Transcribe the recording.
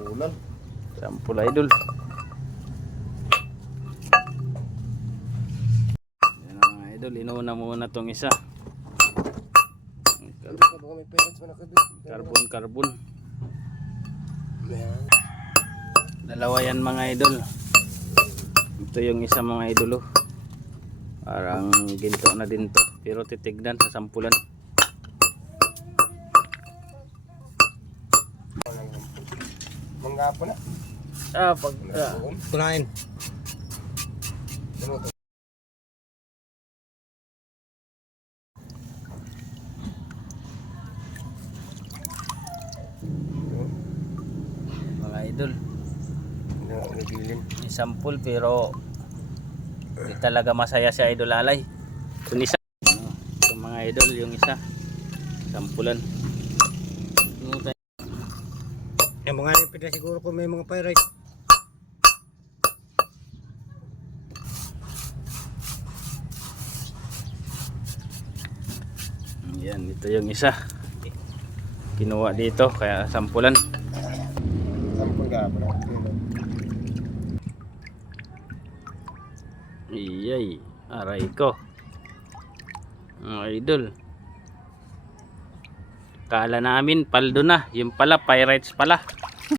Sampulan. Sampul idol. Yan ang mga idol, inuuna muna tong isa. Carbon. Dalawa yan mga idol. Ito yung isa mga idol. Parang ginto na din to, pero titignan sa sampulan. Mangga po na. Kunain. Mga idol, Nagilin. may sampul pero hindi talaga masaya si Idol Alay. Yung isa, ito mga idol, yung isa sampulan. Yung mga nipid na siguro kung may mga pyrite. Yan, ito yung isa kinuha dito, kaya sampulan. Sampul ka po na. Iyay, aray ko mga idol, kala namin paldo na, yung pala pyrites pala.